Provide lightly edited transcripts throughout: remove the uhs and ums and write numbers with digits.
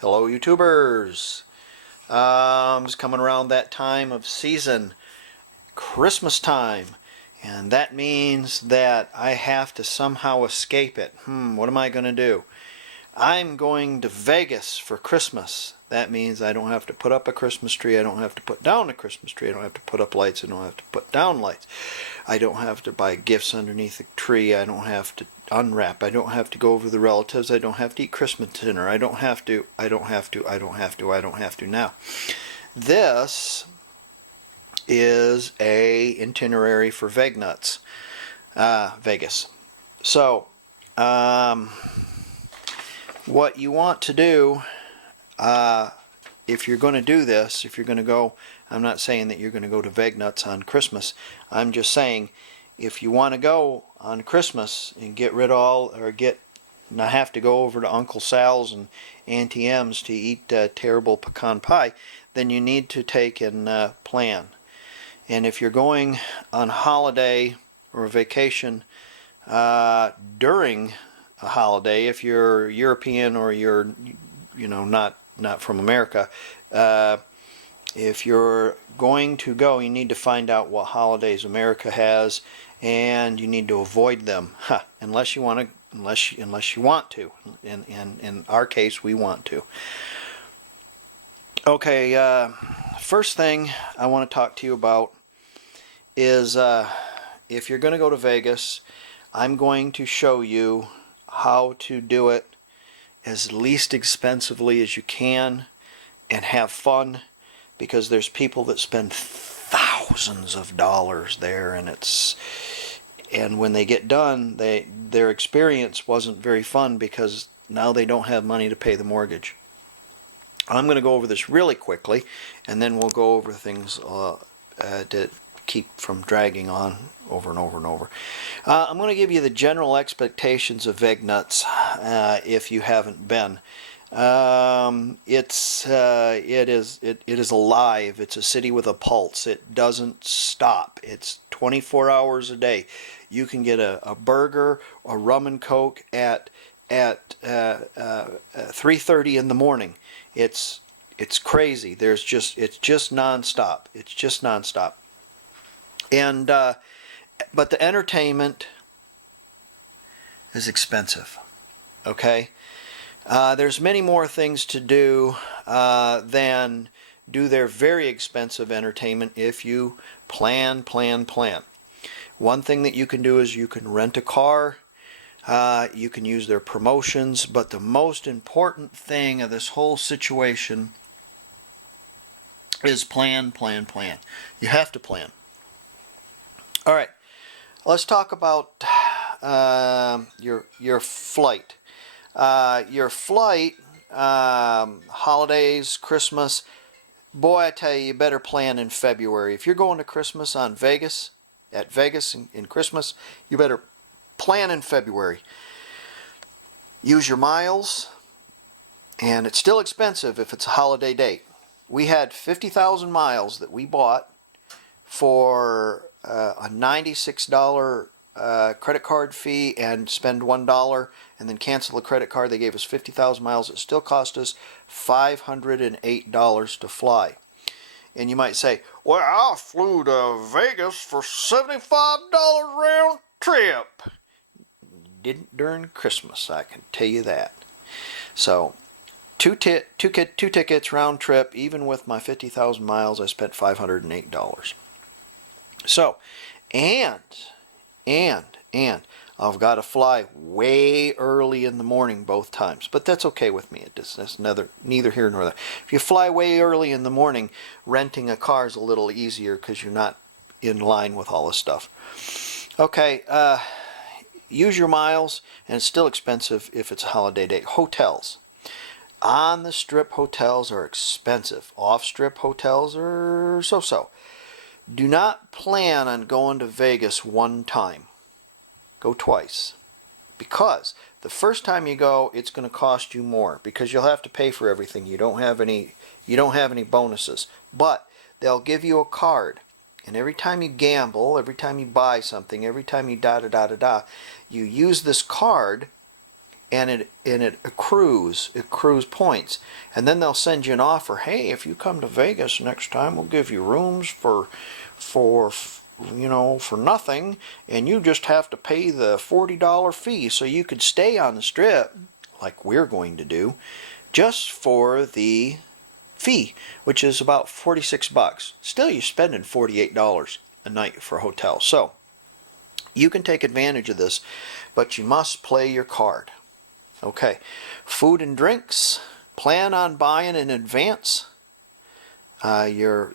Hello YouTubers! It's coming around that time of season, Christmas time, and that means that I have to somehow escape it. What am I going to do? I'm going to Vegas for Christmas. That means I don't have to put up a Christmas tree, I don't have to put down a Christmas tree, I don't have to put up lights, I don't have to put down lights. I don't have to buy gifts underneath the tree, I don't have to unwrap, I don't have to go over to the relatives, I don't have to eat Christmas dinner, I don't have to. Now, this is a itinerary for Vegas. So, what you want to do, if you're going to do this, if you're going to go, I'm not saying that you're going to go to Vegas on Christmas. I'm just saying, if you want to go on Christmas and get rid of all, or not have to go over to Uncle Sal's and Auntie M's to eat terrible pecan pie, then you need to take and plan. And if you're going on holiday or vacation during a holiday, if you're European or you're not from America, if you're going to go, you need to find out what holidays America has, and you need to avoid them, unless you want to. In our case, we want to. Okay, first thing I want to talk to you about is if you're going to go to Vegas, I'm going to show you how to do it as least expensively as you can and have fun, because there's people that spend thousands of dollars there, and when they get done, their experience wasn't very fun because now they don't have money to pay the mortgage. I'm going to go over this really quickly, and then we'll go over things to keep from dragging on over and over and over. I'm going to give you the general expectations of Vegas if you haven't been. It is alive. It's a city with a pulse. It doesn't stop. It's 24 hours a day. You can get a burger, a rum and coke at 3:30 in the morning. It's crazy. It's just nonstop. It's just nonstop. And but the entertainment is expensive. Okay, there's many more things to do than do their very expensive entertainment if you plan. One thing that you can do is you can rent a car. You can use their promotions, but the most important thing of this whole situation is plan. You have to plan. All right, let's talk about your flight. Your flight, holidays, Christmas. Boy, I tell you better plan in February. If you're going to Christmas at Vegas in Christmas, you better plan in February. Use your miles, and it's still expensive if it's a holiday date. We had 50,000 miles that we bought for a $96 credit card fee, and spend $1 and then cancel the credit card. They gave us 50,000 miles. It still cost us $508 to fly. And you might say, well, I flew to Vegas for $75 round trip. Didn't during Christmas, I can tell you that. So two tickets round trip. Even with my 50,000 miles, I spent $508. So, and I've got to fly way early in the morning both times, but that's okay with me. That's neither here nor there. If you fly way early in the morning, renting a car is a little easier because you're not in line with all this stuff. Okay, use your miles, and it's still expensive if it's a holiday day. Hotels. On the strip, hotels are expensive. Off-strip hotels are so-so. Do not plan on going to Vegas one time. Go twice. Because the first time you go, it's going to cost you more because you'll have to pay for everything. You don't have any bonuses. But they'll give you a card. And every time you gamble, every time you buy something, every time you you use this card, and it accrues points, and then they'll send you an offer. Hey, if you come to Vegas next time, we'll give you rooms for for nothing, and you just have to pay the $40 fee, so you could stay on the strip like we're going to do, just for the fee, which is about 46 bucks. Still, you're spending $48 a night for a hotel. So you can take advantage of this, but you must play your card. Okay, food and drinks, plan on buying in advance. Your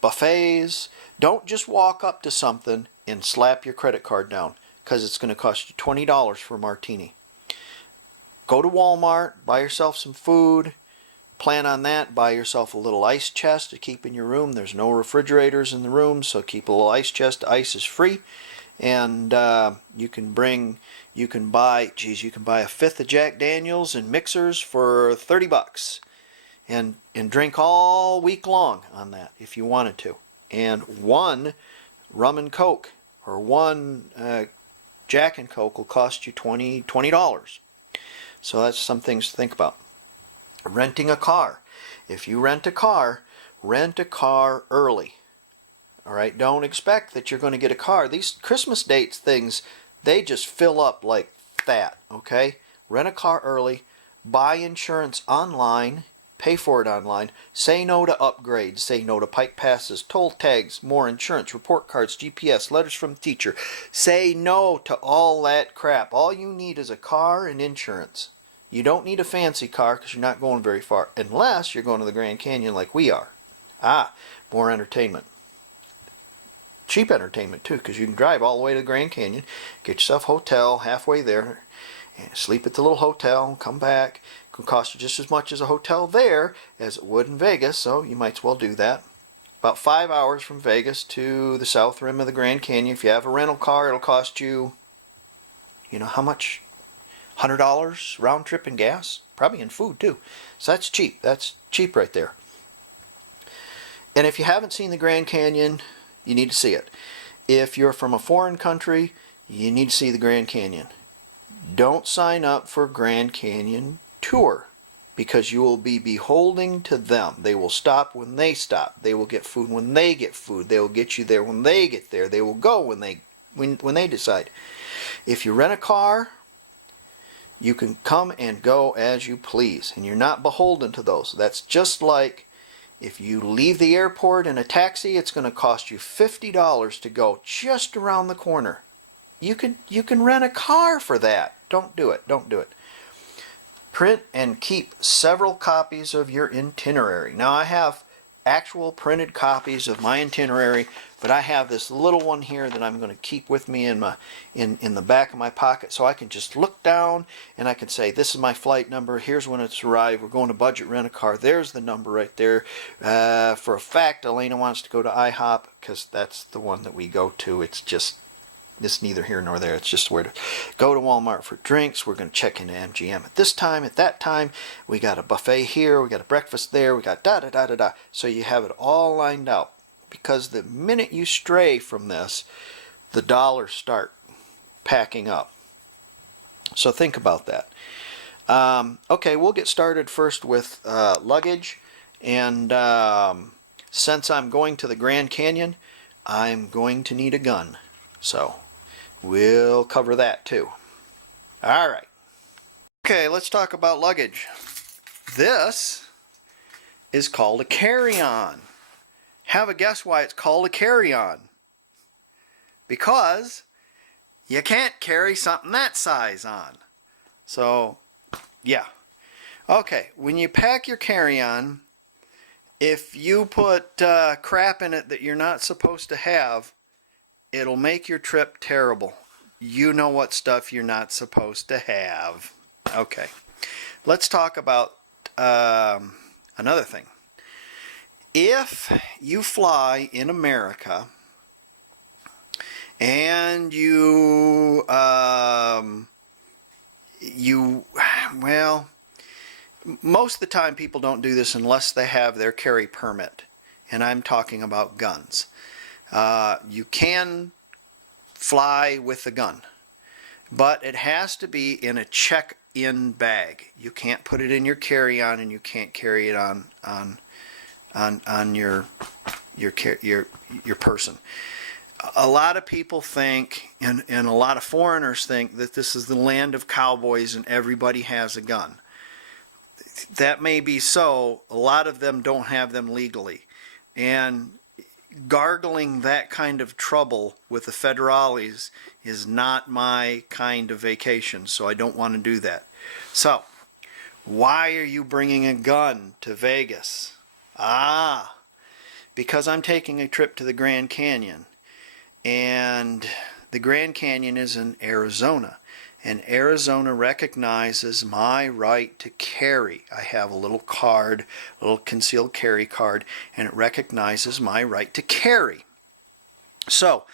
buffets. Don't just walk up to something and slap your credit card down, because it's going to cost you $20 for a martini. Go to Walmart, buy yourself some food. Plan on that. Buy yourself a little ice chest to keep in your room. There's no refrigerators in the room, so keep a little ice chest. Ice is free. And you can buy a fifth of Jack Daniels and mixers for 30 bucks. And drink all week long on that if you wanted to. And one rum and Coke or one Jack and Coke will cost you $20. So that's some things to think about. Renting a car. If you rent a car early. All right, don't expect that you're going to get a car. These Christmas dates things, they just fill up like that, okay? Rent a car early, buy insurance online, pay for it online, say no to upgrades, say no to pike passes, toll tags, more insurance, report cards, GPS, letters from the teacher. Say no to all that crap. All you need is a car and insurance. You don't need a fancy car because you're not going very far, unless you're going to the Grand Canyon like we are. More entertainment. Cheap entertainment too, because you can drive all the way to the Grand Canyon, get yourself a hotel halfway there, and sleep at the little hotel, come back. It can cost you just as much as a hotel there as it would in Vegas, so you might as well do that. About 5 hours from Vegas to the south rim of the Grand Canyon. If you have a rental car, it'll cost you, how much? $100 round trip in gas, probably in food too. So that's cheap. That's cheap right there. And if you haven't seen the Grand Canyon, you need to see it. If you're from a foreign country, you need to see the Grand Canyon. Don't sign up for Grand Canyon tour, because you will be beholden to them. They will stop when they stop. They will get food when they get food. They will get you there when they get there. They will go when they decide. If you rent a car, you can come and go as you please, and you're not beholden to those. That's just like if you leave the airport in a taxi, it's going to cost you $50 to go just around the corner. You can rent a car for that. Don't do it. Don't do it. Print and keep several copies of your itinerary. Now, I have actual printed copies of my itinerary, but I have this little one here that I'm going to keep with me in the back of my pocket, so I can just look down and I can say, this is my flight number, here's when it's arrived, we're going to budget rent a car, there's the number right there. For a fact, Elena wants to go to IHOP because that's the one that we go to. It's neither here nor there. It's just where to go to Walmart for drinks. We're going to check into MGM at this time, at that time. We got a buffet here. We got a breakfast there. We got da-da-da-da-da. So you have it all lined out. Because the minute you stray from this, the dollars start packing up. So think about that. Okay, we'll get started first with luggage. And since I'm going to the Grand Canyon, I'm going to need a gun. So we'll cover that too. All right. Okay, let's talk about luggage. This is called a carry-on. Have a guess why it's called a carry-on? Because you can't carry something that size on. So, yeah. Okay, when you pack your carry-on, if you put crap in it that you're not supposed to have, it'll make your trip terrible. You know what stuff you're not supposed to have. Okay, let's talk about another thing. If you fly in America and well, most of the time people don't do this unless they have their carry permit, and I'm talking about guns. You can fly with a gun. but it has to be in a check-in bag. You can't put it in your carry-on, and you can't carry it on your person. A lot of people think, and a lot of foreigners think, that this is the land of cowboys and everybody has a gun. That may be so. A lot of them don't have them legally. And gargling that kind of trouble with the federales is not my kind of vacation, so I don't want to do that. So, why are you bringing a gun to Vegas? Because I'm taking a trip to the Grand Canyon. And the Grand Canyon is in Arizona. And Arizona recognizes my right to carry. I have a little card, a little concealed carry card, and it recognizes my right to carry. So,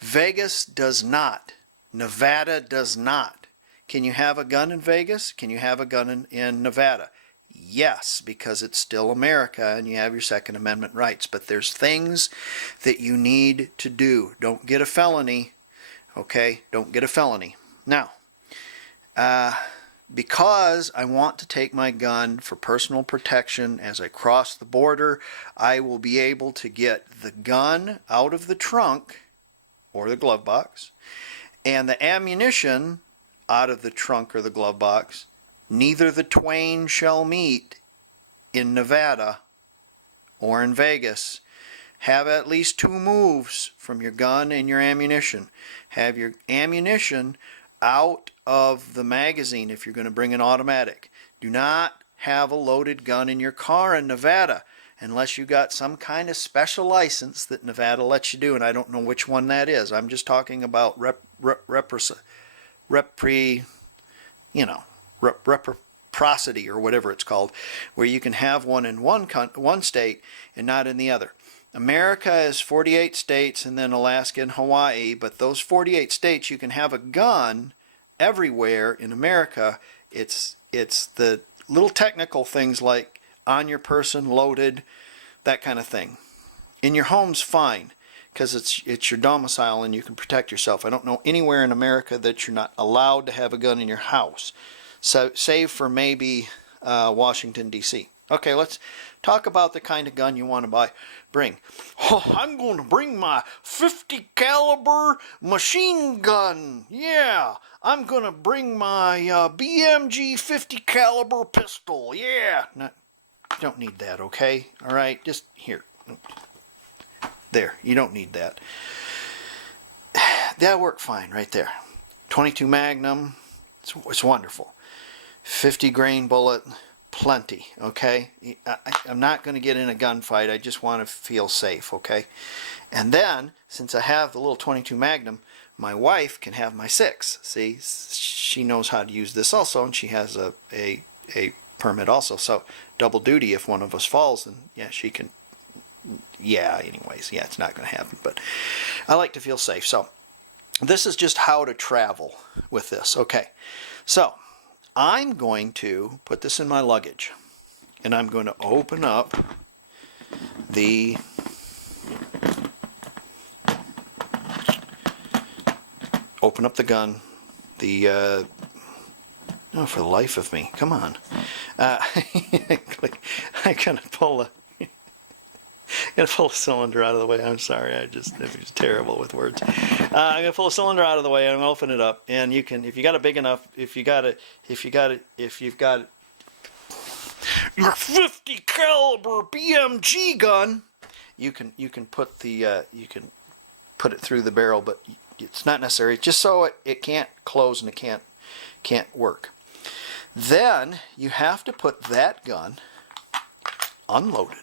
Vegas does not. Nevada does not. Can you have a gun in Vegas? Can you have a gun in Nevada? Yes, because it's still America and you have your Second Amendment rights. But there's things that you need to do. Don't get a felony. Okay? Don't get a felony. Now, because I want to take my gun for personal protection as I cross the border, I will be able to get the gun out of the trunk or the glove box and the ammunition out of the trunk or the glove box. Neither the twain shall meet in Nevada or in Vegas. Have at least 2 moves from your gun and your ammunition. Have your ammunition out of the magazine if you're going to bring an automatic. Do not have a loaded gun in your car in Nevada unless you got some kind of special license that Nevada lets you do, and I don't know which one that is. I'm just talking about reciprocity or whatever it's called, where you can have one in one state and not in the other. America is 48 states and then Alaska and Hawaii, but those 48 states you can have a gun everywhere in America. It's the little technical things like on your person, loaded, that kind of thing. In your home's fine because it's your domicile and you can protect yourself. I don't know anywhere in America that you're not allowed to have a gun in your house, so save for maybe Washington, D.C. Okay, let's talk about the kind of gun you want to bring. Oh, I'm going to bring my 50 caliber machine gun. Yeah, I'm going to bring my BMG 50 caliber pistol. Yeah. No, you don't need that, okay? All right, just here. There, you don't need that. That'll work fine right there. 22 Magnum, it's wonderful. 50 grain bullet, plenty, okay? I'm not going to get in a gunfight. I just want to feel safe, okay? And then, since I have the little 22 Magnum, my wife can have my 6. See, she knows how to use this also, and she has a permit also. So, double duty if one of us falls, and yeah, she can. Yeah, anyways, yeah, it's not going to happen, but I like to feel safe. So, this is just how to travel with this, okay? So, I'm going to put this in my luggage, and I'm going to open up the gun, oh, for the life of me, come on. I'm going to pull a cylinder out of the way. I'm sorry, I'm just terrible with words. I'm going to pull a cylinder out of the way. I'm going to open it up, and you can, if you got a big enough, if you've got your 50 caliber BMG gun, you can put it through the barrel, but it's not necessary. Just so it can't close and it can't work. Then you have to put that gun unloaded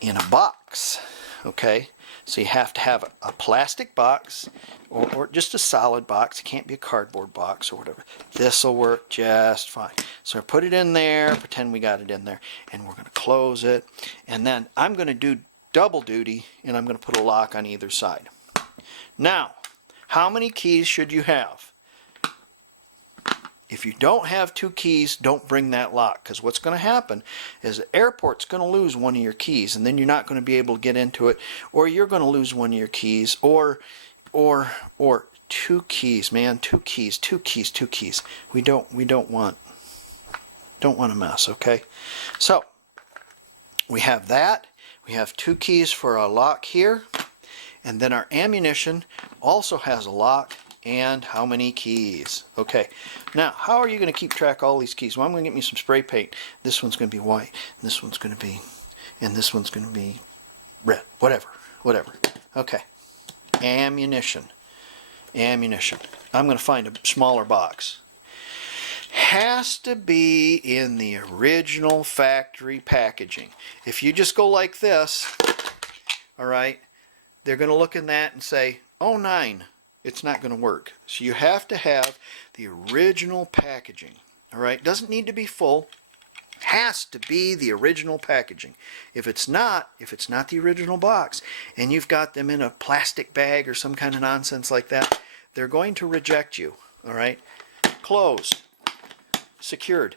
in a box, okay? So you have to have a plastic box or just a solid box. It can't be a cardboard box or whatever. This will work just fine. So I put it in there, pretend we got it in there, and we're going to close it. And then I'm going to do double duty, and I'm going to put a lock on either side. Now, how many keys should you have? If you don't have 2 keys, don't bring that lock, because what's going to happen is the airport's going to lose one of your keys, and then you're not going to be able to get into it, or you're going to lose one of your keys, or 2 2 keys, man. 2 keys, 2 keys, 2 keys. We don't want a mess, okay? So we have that. We have 2 keys for a lock here, and then our ammunition also has a lock and how many keys. Okay, now how are you going to keep track of all these keys? Well, I'm going to get me some spray paint. This one's going to be white, and this one's going to be, and this one's going to be red. Whatever. Okay, ammunition. I'm going to find a smaller box. Has to be in the original factory packaging. If you just go like this, all right, they're going to look in that and say, oh, 9. It's not going to work. So you have to have the original packaging. All right, doesn't need to be full. Has to be the original packaging. If it's not the original box, and you've got them in a plastic bag or some kind of nonsense like that, they're going to reject you. All right, closed, secured,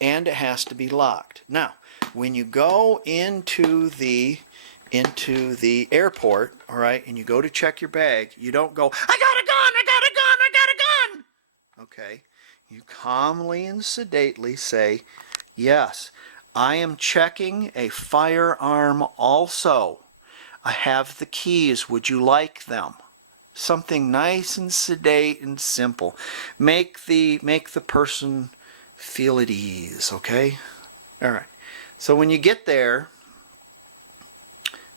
and it has to be locked. Now, when you go into the airport, all right, and you go to check your bag, you don't go, I got a gun, I got a gun, I got a gun. Okay, you calmly and sedately say, yes, I am checking a firearm also. I have the keys, would you like them? Something nice and sedate and simple. Make the person feel at ease, okay? All right, so when you get there,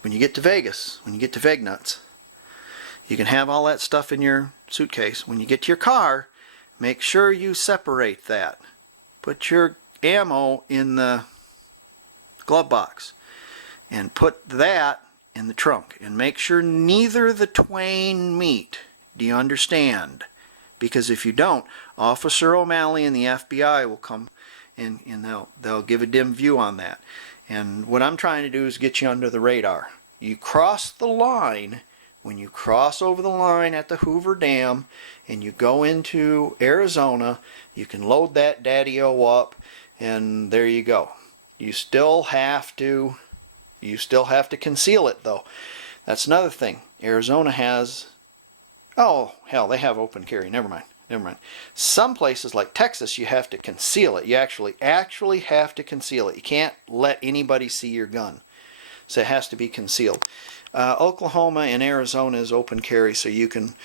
when you get to Vegas, when you get to Vegnuts, you can have all that stuff in your suitcase. When you get to your car, make sure you separate that. Put your ammo in the glove box and put that in the trunk. And make sure neither the twain meet. Do you understand? Because if you don't, Officer O'Malley and the FBI will come and they'll give a dim view on that. And what I'm trying to do is get you under the radar. You cross the line, when you cross over the line at the Hoover Dam and you go into Arizona, you can load that daddy-o up and there you go. You still have to conceal it though. That's another thing. Arizona has, oh hell, they have open carry. Never mind. Some places like Texas, you have to conceal it. You actually have to conceal it. You can't let anybody see your gun. So it has to be concealed. Oklahoma and Arizona is open carry, so you can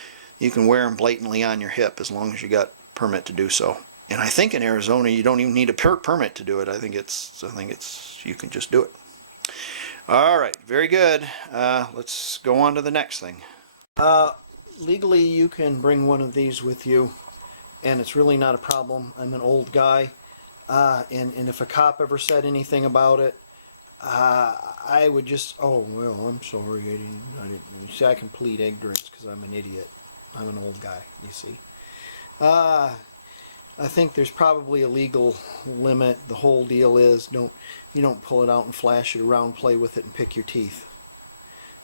wear them blatantly on your hip as long as you got permit to do so. And I think in Arizona you don't even need a permit to do it. I think it's you can just do it. All right, very good. Let's go on to the next thing. Legally, you can bring one of these with you, and it's really not a problem. I'm an old guy, and if a cop ever said anything about it, I would just, oh, well, I'm sorry, I didn't. You see, I can plead ignorance because I'm an idiot. I'm an old guy, you see. I think there's probably a legal limit. The whole deal is you don't pull it out and flash it around, play with it, and pick your teeth.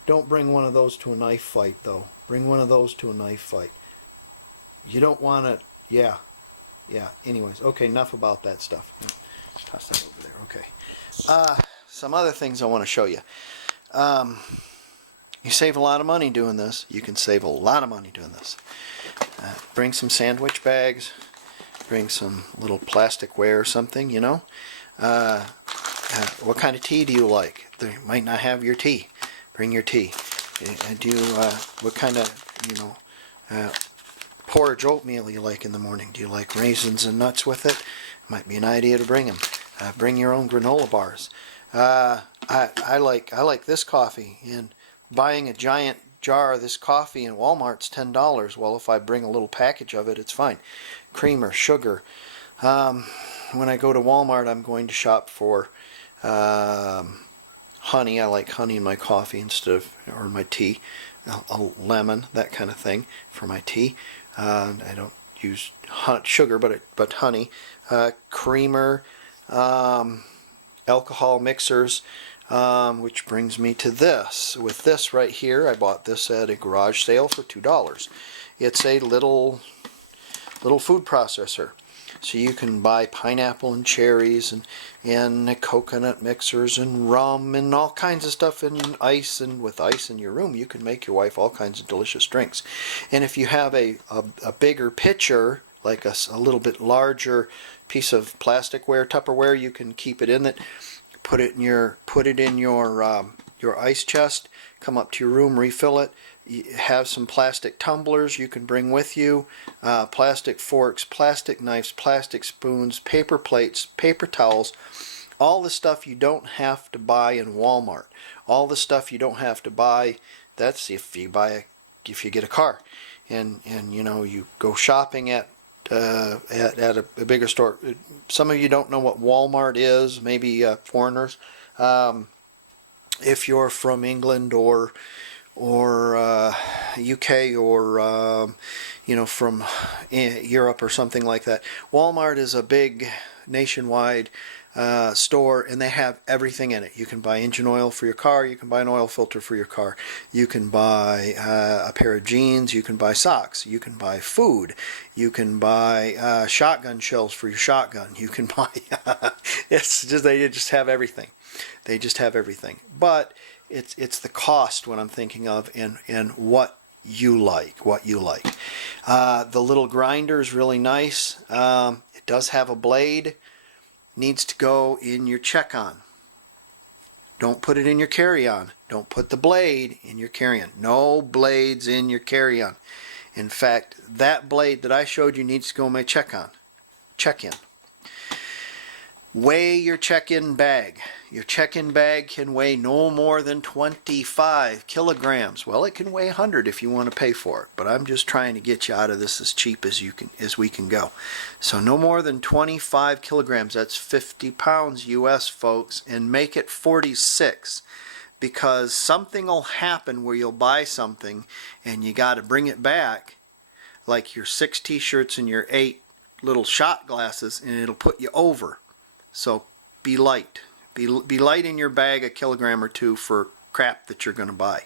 Don't bring one of those to a knife fight, though. Bring one of those to a knife fight. You don't want to, yeah. Anyways, okay, enough about that stuff. Toss that over there, okay. Some other things I want to show you. You save a lot of money doing this. You can save a lot of money doing this. Bring some sandwich bags. Bring some little plasticware or something, you know. What kind of tea do you like? They might not have your tea. Bring your tea. What kind of, porridge oatmeal you like in the morning? Do you like raisins and nuts with it? Might be an idea to bring them. Bring your own granola bars. I like this coffee, and buying a giant jar of this coffee in Walmart's $10. Well, if I bring a little package of it, it's fine. Creamer, sugar. When I go to Walmart, I'm going to shop for honey. I like honey in my coffee or my tea. A lemon, that kind of thing for my tea. I don't use sugar, but honey. Creamer, alcohol mixers, which brings me to this. With this right here, I bought this at a garage sale for $2. It's a little food processor. So you can buy pineapple and cherries and coconut mixers and rum and all kinds of stuff and ice. And with ice in your room, you can make your wife all kinds of delicious drinks. And if you have a bigger pitcher, like a little bit larger piece of plasticware, Tupperware, you can keep it in it. Put it in your ice chest. Come up to your room, refill it. You have some plastic tumblers you can bring with you, plastic forks, plastic knives, plastic spoons, paper plates, paper towels, all the stuff you don't have to buy in Walmart. All the stuff you don't have to buy. That's if you get a car, and you know, you go shopping at a bigger store. Some of you don't know what Walmart is, maybe foreigners. If you're from England or UK or you know, from Europe or something like that, Walmart is a big nationwide store, and they have everything in it. You can buy engine oil for your car, you can buy an oil filter for your car, you can buy a pair of jeans, you can buy socks, you can buy food, you can buy shotgun shells for your shotgun, you can buy they just have everything. They just have everything. But it's the cost what I'm thinking of, and what you like. The little grinder is really nice. It does have a blade. Needs to go in your check-on. Don't put it in your carry-on. Don't put the blade in your carry-on. No blades in your carry-on. In fact, that blade that I showed you needs to go in my check-on. Check-in. Weigh your check-in bag. Your check-in bag can weigh no more than 25 kilograms. Well, it can weigh 100 if you want to pay for it, but I'm just trying to get you out of this as cheap as we can go. So no more than 25 kilograms. That's 50 pounds US, folks, and make it 46, because something will happen where you'll buy something and you got to bring it back, like your 6 t-shirts and your 8 little shot glasses, and it'll put you over. So be light. Be light in your bag, a kilogram or two for crap that you're going to buy.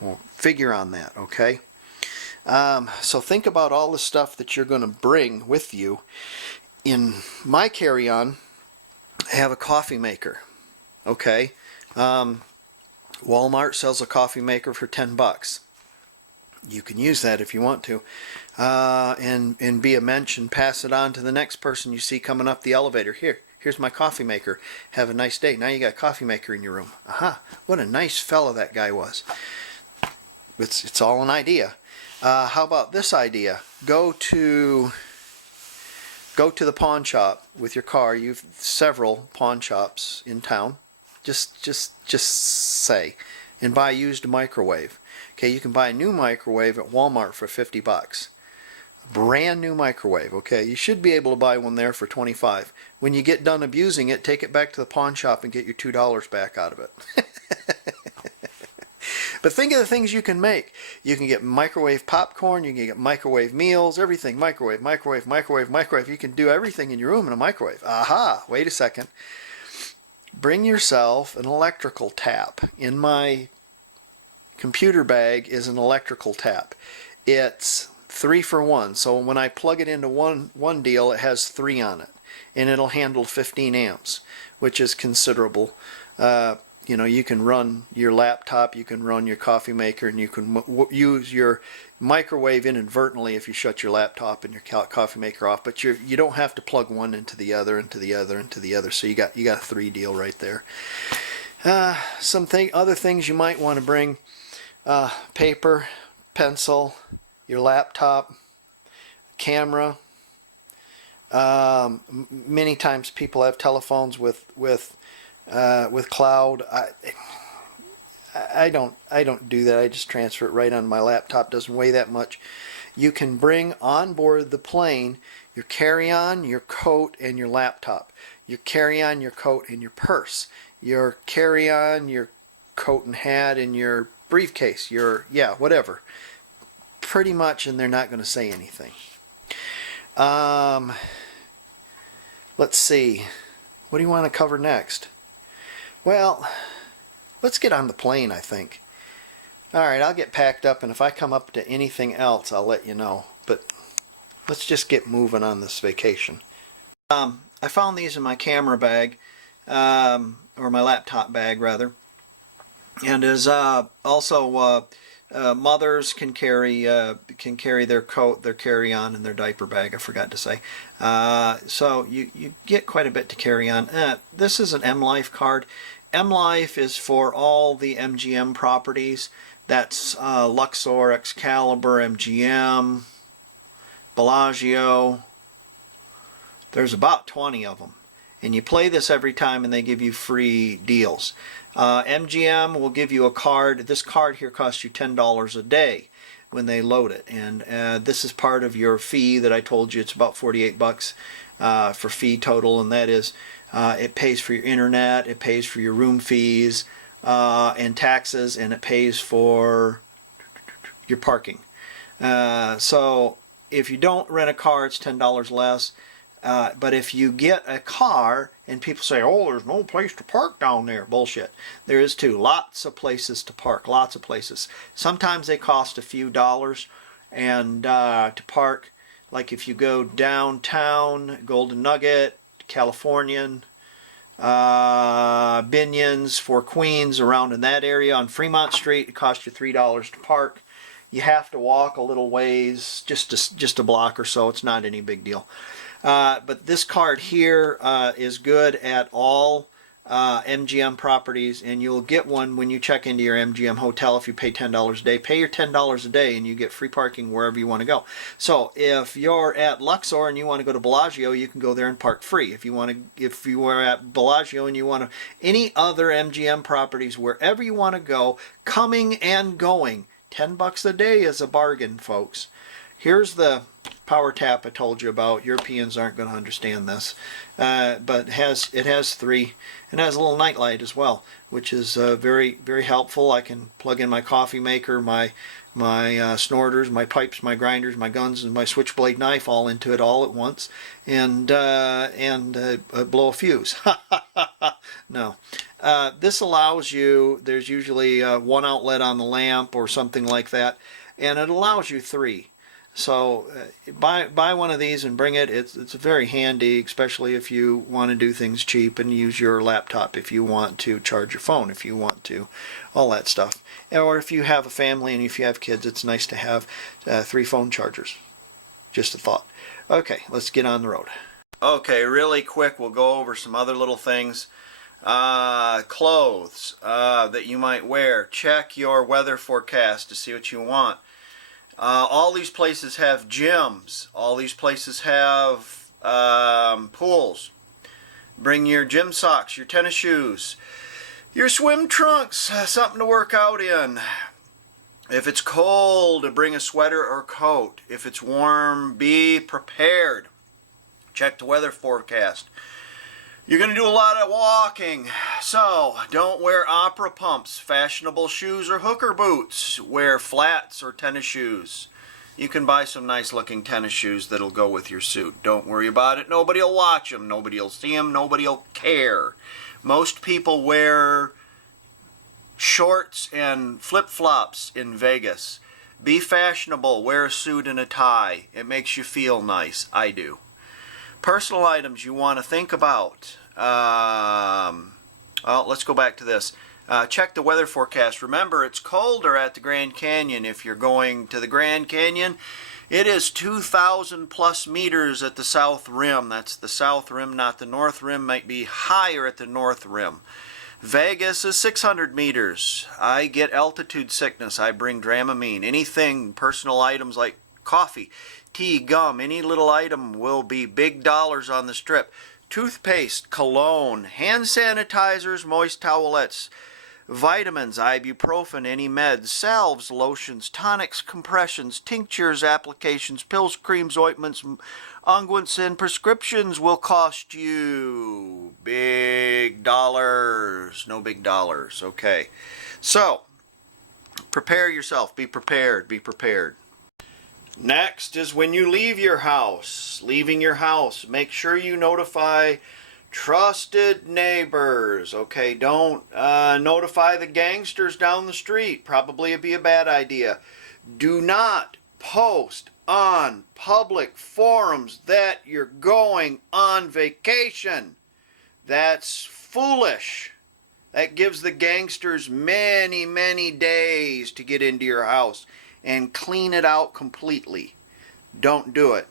Well, figure on that, okay? So think about all the stuff that you're going to bring with you. In my carry-on, I have a coffee maker, okay? Walmart sells a coffee maker for $10. You can use that if you want to, and be a mensch and pass it on to the next person you see coming up the elevator. Here's my coffee maker. Have a nice day. Now you got a coffee maker in your room. Aha! What a nice fellow that guy was. It's all an idea. How about this idea? Go to the pawn shop with your car. You've several pawn shops in town. Just say, and buy a used microwave. Okay, you can buy a new microwave at Walmart for $50. Brand new microwave. Okay, you should be able to buy one there for $25. When you get done abusing it, take it back to the pawn shop and get your $2 back out of it. But think of the things you can make. You can get microwave popcorn, you can get microwave meals, everything. Microwave. You can do everything in your room in a microwave. Aha, wait a second. Bring yourself an electrical tap. In my computer bag is an electrical tap. It's 3 for 1. So when I plug it into one deal, it has 3 on it, and it'll handle 15 amps, which is considerable. You know, you can run your laptop, you can run your coffee maker, and you can use your microwave inadvertently if you shut your laptop and your coffee maker off. But you don't have to plug one into the other, into the other, into the other. So you got a 3 deal right there. Other things you might want to bring: paper, pencil, your laptop, camera. Many times people have telephones with cloud. I don't do that. I just transfer it right on my laptop. Doesn't weigh that much. You can bring on board the plane your carry-on, your coat, and your laptop. Your carry-on, your coat, and your purse. Your carry-on, your coat and hat, and your briefcase. Whatever. Pretty much, and they're not going to say anything. Let's see. What do you want to cover next? Well, let's get on the plane, I think. Alright, I'll get packed up, and if I come up to anything else, I'll let you know. But let's just get moving on this vacation. I found these in my camera bag, or my laptop bag rather, and is also mothers can carry their coat, their carry-on, and their diaper bag. I forgot to say. So you get quite a bit to carry on. This is an MLife card. MLife is for all the MGM properties. That's Luxor, Excalibur, MGM, Bellagio. There's about 20 of them. And you play this every time and they give you free deals. MGM will give you a card. This card here costs you $10 a day when they load it. And this is part of your fee that I told you. It's about 48 bucks for fee total. And that is, it pays for your internet, it pays for your room fees and taxes, and it pays for your parking. So if you don't rent a car, it's $10 less. But if you get a car and people say, oh, there's no place to park down there. Bullshit. There is too. Lots of places to park. Lots of places. Sometimes they cost a few dollars and to park. Like if you go downtown, Golden Nugget, Californian, Binions, for Queens, around in that area on Fremont Street, it costs you $3 to park. You have to walk a little ways, just a block or so. It's not any big deal. But this card here is good at all MGM properties, and you'll get one when you check into your MGM hotel if you pay $10 a day. Pay your $10 a day and you get free parking wherever you want to go. So if you're at Luxor and you want to go to Bellagio, you can go there and park free. If you are at Bellagio and you want to, any other MGM properties, wherever you want to go, coming and going, 10 bucks a day is a bargain, folks. Here's the power tap I told you about. Europeans aren't going to understand this, but it has three, and it has a little night light as well, which is very, very helpful. I can plug in my coffee maker, my snorters, my pipes, my grinders, my guns, and my switchblade knife all into it all at once, and blow a fuse. No. This allows you, there's usually one outlet on the lamp or something like that, and it allows you three. So buy one of these and bring it. It's very handy, especially if you want to do things cheap and use your laptop if you want to charge your phone, if you want to, all that stuff. Or if you have a family and if you have kids, it's nice to have 3 phone chargers. Just a thought. Okay, let's get on the road. Okay, really quick, we'll go over some other little things. Clothes that you might wear. Check your weather forecast to see what you want. All these places have gyms. All these places have pools. Bring your gym socks, your tennis shoes, your swim trunks, something to work out in. If it's cold, bring a sweater or coat. If it's warm, be prepared. Check the weather forecast. You're going to do a lot of walking, so don't wear opera pumps, fashionable shoes, or hooker boots. Wear flats or tennis shoes. You can buy some nice looking tennis shoes that'll go with your suit. Don't worry about it. Nobody will watch them. Nobody will see them. Nobody will care. Most people wear shorts and flip-flops in Vegas. Be fashionable. Wear a suit and a tie. It makes you feel nice. I do. Personal items you want to think about. Well, let's go back to this. Check the weather forecast. Remember, it's colder at the Grand Canyon. If you're going to the Grand Canyon, it is 2,000 plus meters at the south rim. That's the south rim, not the north rim. Might be higher at the north rim. Vegas is 600 meters. I get altitude sickness. I bring Dramamine. Anything, personal items like coffee, tea, gum, any little item will be big dollars on the strip. Toothpaste, cologne, hand sanitizers, moist towelettes, vitamins, ibuprofen, any meds, salves, lotions, tonics, compressions, tinctures, applications, pills, creams, ointments, unguents, and prescriptions will cost you big dollars. No big dollars. Okay. So, prepare yourself. Be prepared. Be prepared. Next is when you leave your house. Leaving your house, make sure you notify trusted neighbors. Okay, don't notify the gangsters down the street. Probably it'd be a bad idea. Do not post on public forums that you're going on vacation. That's foolish. That gives the gangsters many, many days to get into your house and clean it out completely. Don't do it.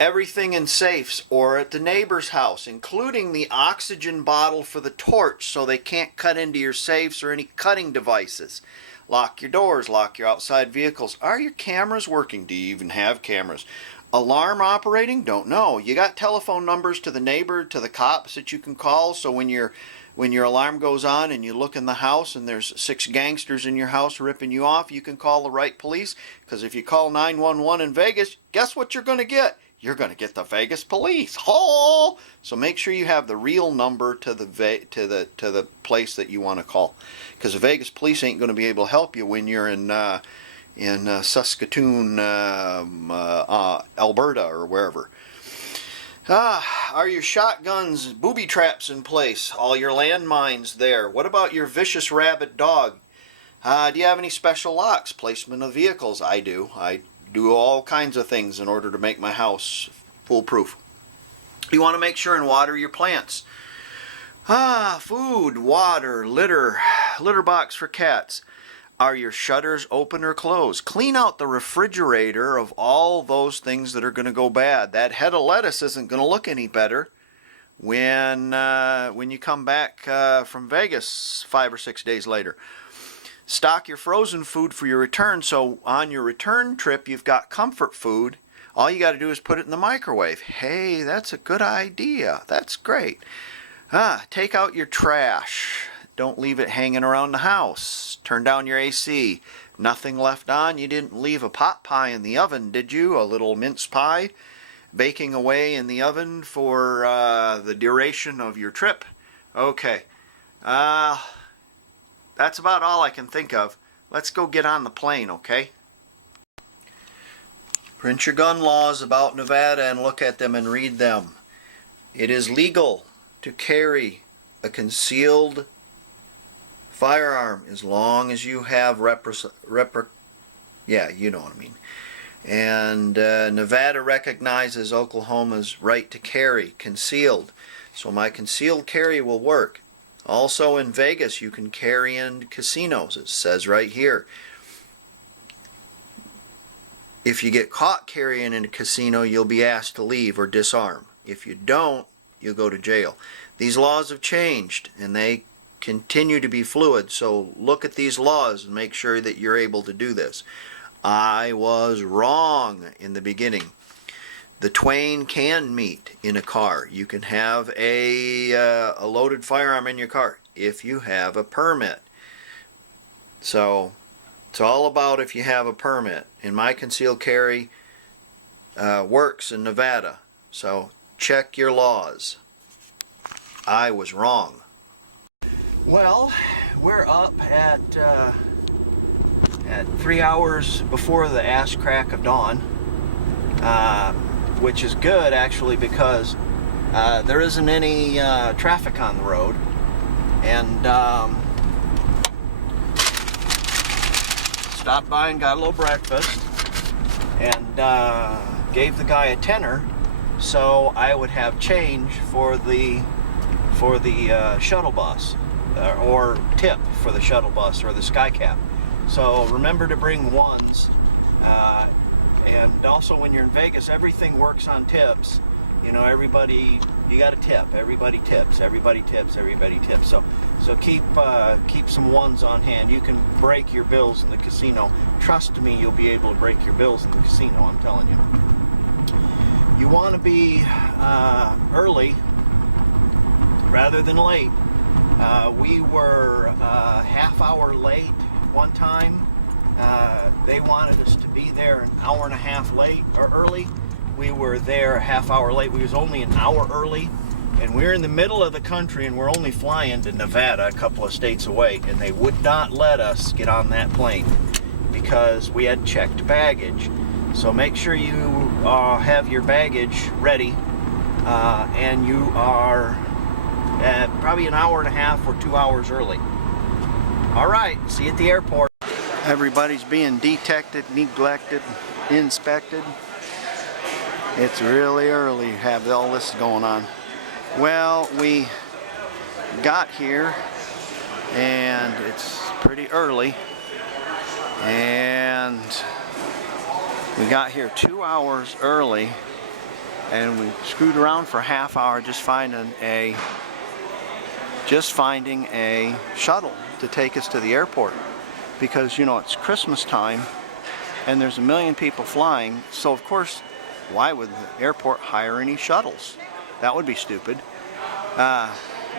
Everything in safes or at the neighbor's house, including the oxygen bottle for the torch so they can't cut into your safes or any cutting devices. Lock your doors, lock your outside vehicles. Are your cameras working? Do you even have cameras? Alarm operating? Don't know. You got telephone numbers to the neighbor, to the cops that you can call, so when your alarm goes on and you look in the house and there's 6 gangsters in your house ripping you off, you can call the right police, because if you call 911 in Vegas, guess what you're going to get? You're going to get the Vegas police. Oh! So make sure you have the real number to the place that you want to call, because the Vegas police ain't going to be able to help you when you're in Saskatoon, Alberta, or wherever. Are your shotguns, booby traps in place? All your landmines there? What about your vicious rabid dog? Do you have any special locks? Placement of vehicles? I do. I do all kinds of things in order to make my house foolproof. You want to make sure and water your plants. Food, water, litter box for cats. Are your shutters open or closed? Clean out the refrigerator of all those things that are going to go bad. That head of lettuce isn't going to look any better when you come back from Vegas 5 or 6 days later. Stock your frozen food for your return, so on your return trip you've got comfort food. All you got to do is put it in the microwave. Hey, that's a good idea. That's great. Take out your trash. Don't leave it hanging around the house. Turn down your AC. Nothing left on. You didn't leave a pot pie in the oven, did you? A little mince pie baking away in the oven for the duration of your trip? Okay. That's about all I can think of. Let's go get on the plane, okay? Print your gun laws about Nevada and look at them and read them. It is legal to carry a concealed firearm as long as you have yeah, you know what I mean. And Nevada recognizes Oklahoma's right to carry concealed. So my concealed carry will work. Also in Vegas, you can carry in casinos. It says right here. If you get caught carrying in a casino, you'll be asked to leave or disarm. If you don't, you'll go to jail. These laws have changed, and they continue to be fluid, so look at these laws and make sure that you're able to do this. I was wrong in the beginning. The twain can meet in a car. You can have a loaded firearm in your car if you have a permit. So it's all about if you have a permit. And my concealed carry works in Nevada. So check your laws. I was wrong. Well, we're up at 3 hours before the ass crack of dawn, which is good actually, because there isn't any traffic on the road, and stopped by and got a little breakfast, and gave the guy a tenner so I would have change for the shuttle bus, or tip for the shuttle bus or the skycap. So remember to bring ones, and also when you're in Vegas, everything works on tips. You know, everybody, you got to tip. Everybody tips. Everybody tips. Everybody tips. So keep some ones on hand. You can break your bills in the casino. Trust me, you'll be able to break your bills in the casino. I'm telling you. You want to be early rather than late. We were half hour late one time. They wanted us to be there an hour and a half late or early. We were there a half hour late. We was only an hour early, and we're in the middle of the country, and we're only flying to Nevada, a couple of states away, and they would not let us get on that plane because we had checked baggage. So make sure you have your baggage ready, and you are probably an hour and a half or 2 hours early. All right, see you at the airport. Everybody's being detected, neglected, inspected. It's really early to have all this going on. Well, we got here and it's pretty early, and we got here 2 hours early, and we screwed around for a half hour just finding a shuttle to take us to the airport, because you know it's Christmas time and there's a million people flying, so of course why would the airport hire any shuttles? That would be stupid.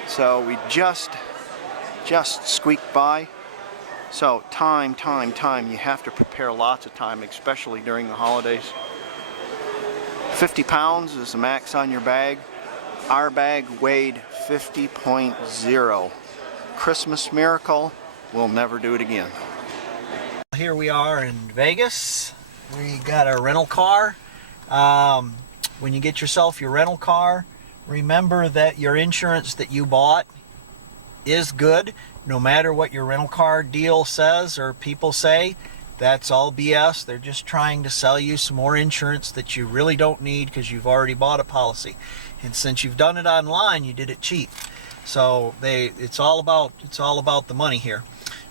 So we just squeaked by. So time. You have to prepare lots of time, especially during the holidays. 50 pounds is the max on your bag. Our bag weighed 50.0. Christmas miracle. We'll never do it again. Here we are in Vegas. We got a rental car. When you get yourself your rental car, remember that your insurance that you bought is good. No matter what your rental car deal says or people say, that's all BS. They're just trying to sell you some more insurance that you really don't need because you've already bought a policy. And since you've done it online, you did it cheap. So it's all about the money here.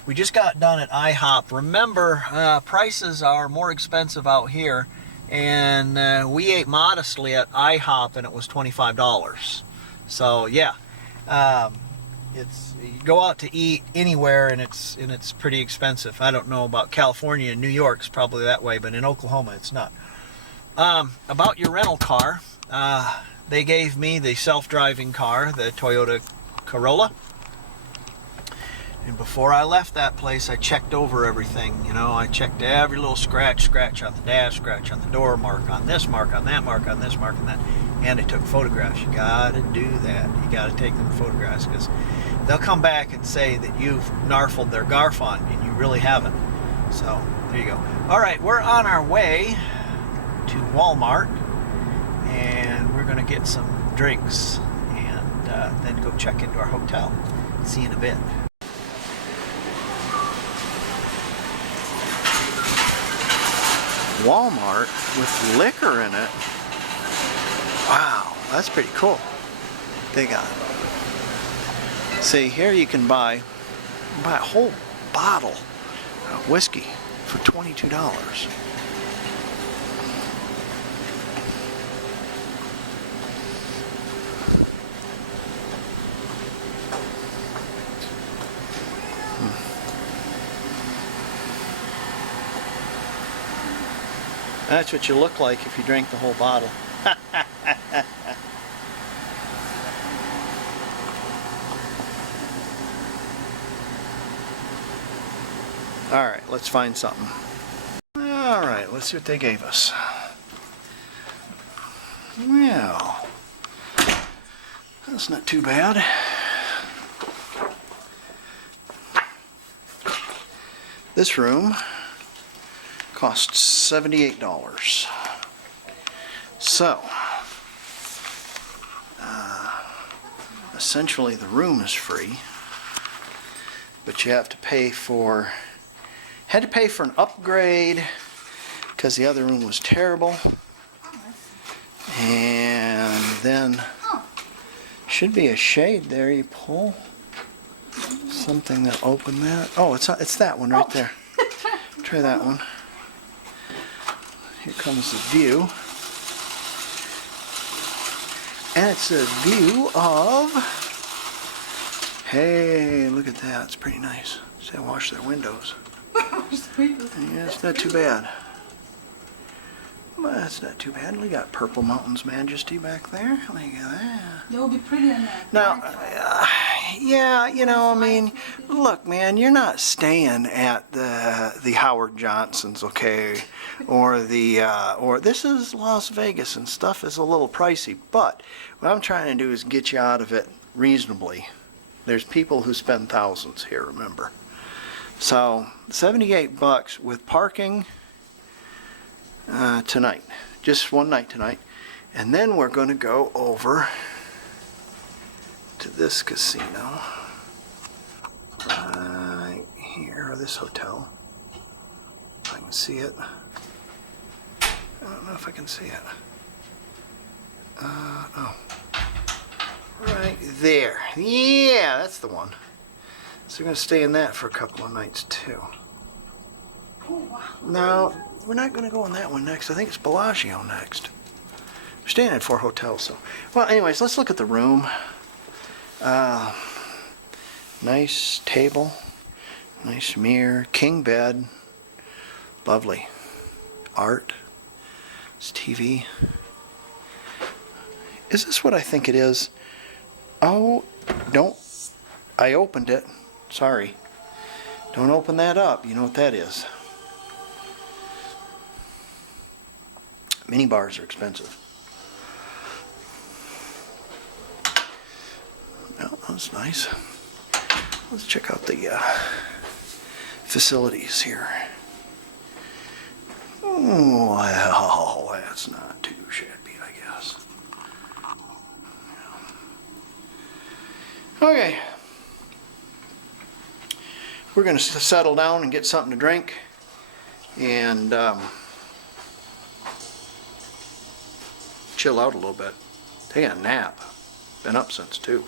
We just got done at IHOP. Remember, prices are more expensive out here. And we ate modestly at IHOP, and it was $25. So yeah, you go out to eat anywhere, and it's pretty expensive. I don't know about California and New York's probably that way, but in Oklahoma it's not. About your rental car, they gave me the self-driving car, the Toyota Corolla. And before I left that place, I checked over everything. You know, I checked every little scratch on the dash, scratch on the door, mark on this, mark on that, mark on this, mark on that. And I took photographs. You got to do that. You got to take them photographs, because they'll come back and say that you've narfled their Garfon, and you really haven't. So there you go. All right, we're on our way to Walmart, and we're going to get some drinks and then go check into our hotel. See you in a bit. Walmart with liquor in it. Wow, that's pretty cool. They got, see here, you can buy a whole bottle of whiskey for $22. That's what you look like if you drank the whole bottle. Alright, let's find something. Alright, let's see what they gave us. Well, that's not too bad. This room costs $78. So, essentially the room is free, but you have to pay for, had to pay for an upgrade because the other room was terrible. And then should be a shade there. You pull something that open that. Oh, it's that one right there. Try that one. Here comes the view. And it's a view of, hey, look at that. It's pretty nice. See, I wash their windows. Yeah, it's not too bad. Well, that's not too bad. We got Purple Mountain's Majesty back there. Look at that. That would be pretty in that. Now, yeah, you know, I mean, look, man, you're not staying at the Howard Johnson's, okay, or this is Las Vegas and stuff is a little pricey. But what I'm trying to do is get you out of it reasonably. There's people who spend thousands here, remember. So $78 with parking tonight, just one night tonight, and then we're going to go over to this casino right here, or this hotel, if I can see it. I don't know if I can see it. Oh. Right there. Yeah, that's the one. So we're going to stay in that for a couple of nights too. Oh, wow. No, we're not going to go on that one next. I think it's Bellagio next. We're staying at 4 hotels. So, well, anyways, let's look at the room. Nice table, nice mirror, king bed, lovely art. It's TV. Is this what I think it is? Oh, don't. I opened it. Sorry. Don't open that up. You know what that is. Mini bars are expensive. Well, that's nice. Let's check out the facilities here. Oh, well, that's not too shabby, I guess. Okay. We're going to settle down and get something to drink and chill out a little bit. Take a nap. Been up since 2.